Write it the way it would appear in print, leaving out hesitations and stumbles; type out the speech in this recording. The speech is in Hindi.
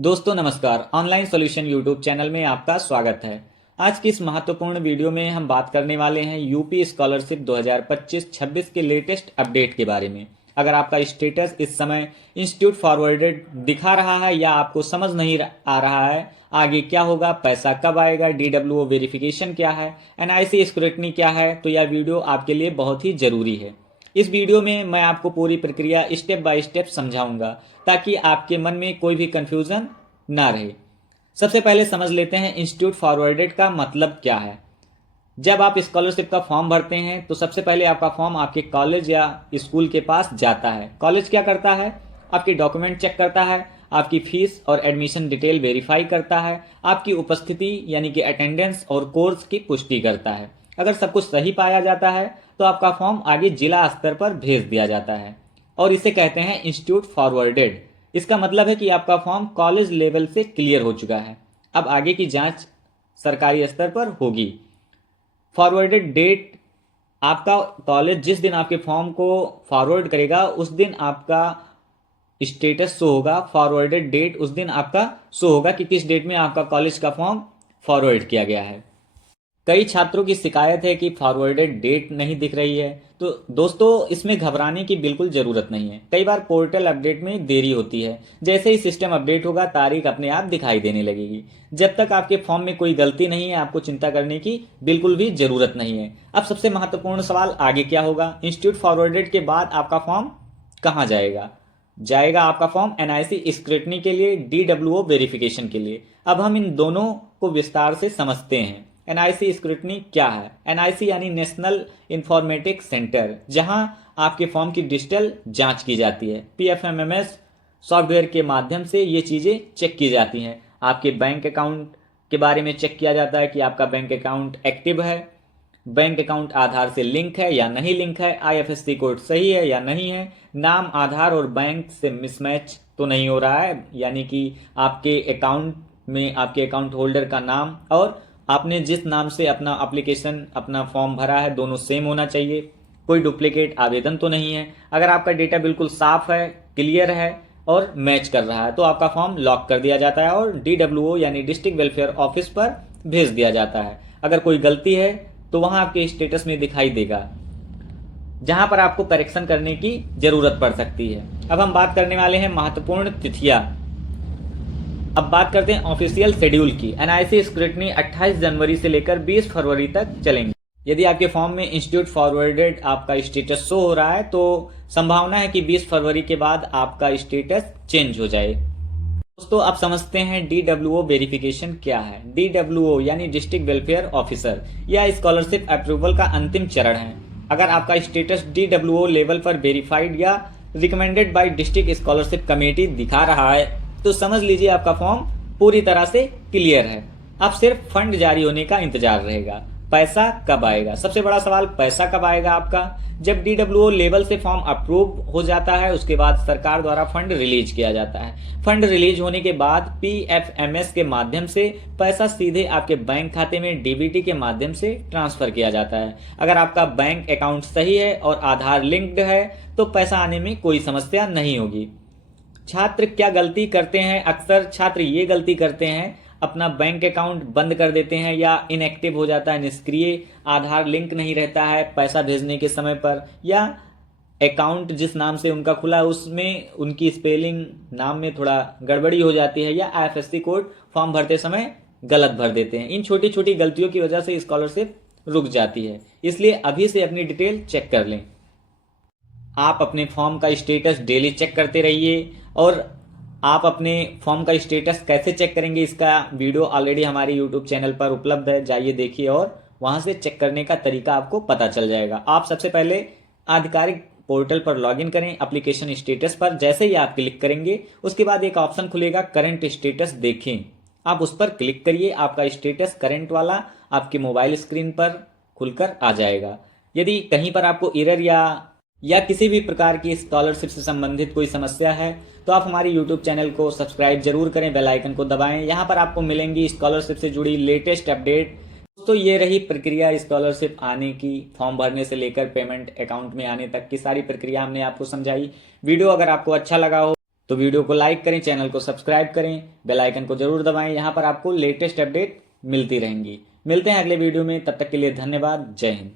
दोस्तों नमस्कार, ऑनलाइन सॉल्यूशन यूट्यूब चैनल में आपका स्वागत है। आज की इस महत्वपूर्ण वीडियो में हम बात करने वाले हैं यूपी स्कॉलरशिप 2025-26 के लेटेस्ट अपडेट के बारे में। अगर आपका स्टेटस इस समय इंस्टीट्यूट फॉरवर्डेड दिखा रहा है या आपको समझ नहीं आ रहा है आगे क्या होगा, पैसा कब आएगा, DWO वेरिफिकेशन क्या है, NIC स्क्रूटनी क्या है, तो यह वीडियो आपके लिए बहुत ही जरूरी है। इस वीडियो में मैं आपको पूरी प्रक्रिया स्टेप बाय स्टेप समझाऊंगा ताकि आपके मन में कोई भी कंफ्यूजन ना रहे। सबसे पहले समझ लेते हैं इंस्टीट्यूट फॉरवर्डेड का मतलब क्या है। जब आप स्कॉलरशिप का फॉर्म भरते हैं तो सबसे पहले आपका फॉर्म आपके कॉलेज या स्कूल के पास जाता है। कॉलेज क्या करता है? आपके डॉक्यूमेंट चेक करता है, आपकी फीस और एडमिशन डिटेल वेरीफाई करता है, आपकी उपस्थिति यानी कि अटेंडेंस और कोर्स की पुष्टि करता है। अगर सब कुछ सही पाया जाता है तो आपका फॉर्म आगे जिला स्तर पर भेज दिया जाता है और इसे कहते हैं इंस्टीट्यूट फॉरवर्डेड। इसका मतलब है कि आपका फॉर्म कॉलेज लेवल से क्लियर हो चुका है। अब आगे की जांच सरकारी स्तर पर होगी। फॉरवर्डेड डेट, आपका कॉलेज जिस दिन आपके फॉर्म को फॉरवर्ड करेगा उस दिन आपका स्टेटस शो होगा। फॉरवर्डेड डेट उस दिन आपका शो होगा कि किस डेट में आपका कॉलेज का फॉर्म फॉरवर्ड किया गया है। कई छात्रों की शिकायत है कि फॉरवर्डेड डेट नहीं दिख रही है, तो दोस्तों इसमें घबराने की बिल्कुल ज़रूरत नहीं है। कई बार पोर्टल अपडेट में देरी होती है। जैसे ही सिस्टम अपडेट होगा तारीख अपने आप दिखाई देने लगेगी। जब तक आपके फॉर्म में कोई गलती नहीं है आपको चिंता करने की बिल्कुल भी ज़रूरत नहीं है। अब सबसे महत्वपूर्ण सवाल, आगे क्या होगा? इंस्टीट्यूट फॉरवर्डेड के बाद आपका फॉर्म कहाँ जाएगा आपका फॉर्म NIC स्क्रूटनी के लिए, DWO वेरिफिकेशन के लिए। अब हम इन दोनों को विस्तार से समझते हैं। NIC स्क्रूटनी क्या है? NIC यानी नेशनल इंफॉर्मेटिक्स सेंटर, जहां आपके फॉर्म की डिजिटल जांच की जाती है। PFMMS सॉफ्टवेयर के माध्यम से ये चीज़ें चेक की जाती हैं। आपके बैंक अकाउंट के बारे में चेक किया जाता है कि आपका बैंक अकाउंट एक्टिव है, बैंक अकाउंट आधार से लिंक है या नहीं लिंक है, IFSC कोड सही है या नहीं है, नाम आधार और बैंक से मिसमैच तो नहीं हो रहा है, यानी कि आपके अकाउंट में आपके अकाउंट होल्डर का नाम और आपने जिस नाम से अपना एप्लीकेशन अपना फॉर्म भरा है दोनों सेम होना चाहिए। कोई डुप्लीकेट आवेदन तो नहीं है। अगर आपका डेटा बिल्कुल साफ है, क्लियर है और मैच कर रहा है तो आपका फॉर्म लॉक कर दिया जाता है और DWO यानी डिस्ट्रिक्ट वेलफेयर ऑफिस पर भेज दिया जाता है। अगर कोई गलती है तो वहां आपके स्टेटस में दिखाई देगा, जहां पर आपको करेक्शन करने की जरूरत पड़ सकती है। अब हम बात करने वाले हैं महत्वपूर्ण तिथियां। अब बात करते हैं ऑफिशियल शेड्यूल की। NIC स्क्रूटनी 28 जनवरी से लेकर 20 फरवरी तक चलेंगे। यदि आपके फॉर्म में इंस्टीट्यूट फॉरवर्डेड आपका स्टेटस शो हो रहा है तो संभावना है कि 20 फरवरी के बाद आपका स्टेटस चेंज हो जाए। दोस्तों अब समझते हैं DWO वेरिफिकेशन क्या है। DWO यानी डिस्ट्रिक्ट वेलफेयर ऑफिसर, यह स्कॉलरशिप अप्रूवल का अंतिम चरण है। अगर आपका स्टेटस DWO लेवल पर वेरीफाइड या recommended by district scholarship committee दिखा रहा है तो समझ लीजिए आपका फॉर्म पूरी तरह से क्लियर है। अब सिर्फ फंड जारी होने का इंतजार रहेगा। पैसा कब आएगा? सबसे बड़ा सवाल, पैसा कब आएगा आपका? जब DWO लेवल से फॉर्म अप्रूव हो जाता है उसके बाद सरकार द्वारा फंड रिलीज किया जाता है। फंड रिलीज होने के बाद PFMS के माध्यम से पैसा सीधे आपके बैंक खाते में DBT के माध्यम से ट्रांसफर किया जाता है। अगर आपका बैंक अकाउंट सही है और आधार लिंक्ड है तो पैसा आने में कोई समस्या नहीं होगी। छात्र क्या गलती करते हैं? अक्सर छात्र ये गलती करते हैं, अपना बैंक अकाउंट बंद कर देते हैं या इनएक्टिव हो जाता है, निष्क्रिय, आधार लिंक नहीं रहता है पैसा भेजने के समय पर, या अकाउंट जिस नाम से उनका खुला है उसमें उनकी स्पेलिंग नाम में थोड़ा गड़बड़ी हो जाती है, या IFSC कोड फॉर्म भरते समय गलत भर देते हैं। इन छोटी छोटी गलतियों की वजह से स्कॉलरशिप रुक जाती है। इसलिए अभी से अपनी डिटेल चेक कर लें। आप अपने फॉर्म का स्टेटस डेली चेक करते रहिए। और आप अपने फॉर्म का स्टेटस कैसे चेक करेंगे इसका वीडियो ऑलरेडी हमारे यूट्यूब चैनल पर उपलब्ध है, जाइए देखिए और वहां से चेक करने का तरीका आपको पता चल जाएगा। आप सबसे पहले आधिकारिक पोर्टल पर लॉगिन करें। एप्लीकेशन स्टेटस पर जैसे ही आप क्लिक करेंगे उसके बाद एक ऑप्शन खुलेगा करंट स्टेटस देखें, आप उस पर क्लिक करिए। आपका स्टेटस करंट वाला आपके मोबाइल स्क्रीन पर खुलकर आ जाएगा। यदि कहीं पर आपको एरर या किसी भी प्रकार की स्कॉलरशिप से संबंधित कोई समस्या है तो आप हमारे YouTube चैनल को सब्सक्राइब जरूर करें, बेल आइकन को दबाएं। यहाँ पर आपको मिलेंगी स्कॉलरशिप से जुड़ी लेटेस्ट अपडेट। दोस्तों ये रही प्रक्रिया स्कॉलरशिप आने की, फॉर्म भरने से लेकर पेमेंट अकाउंट में आने तक की सारी प्रक्रिया हमने आपको समझाई। वीडियो अगर आपको अच्छा लगा हो तो वीडियो को लाइक करें, चैनल को सब्सक्राइब करें, बेल आइकन को जरूर दबाएं। यहाँ पर आपको लेटेस्ट अपडेट मिलती रहेंगी। मिलते हैं अगले वीडियो में, तब तक के लिए धन्यवाद। जय हिंद।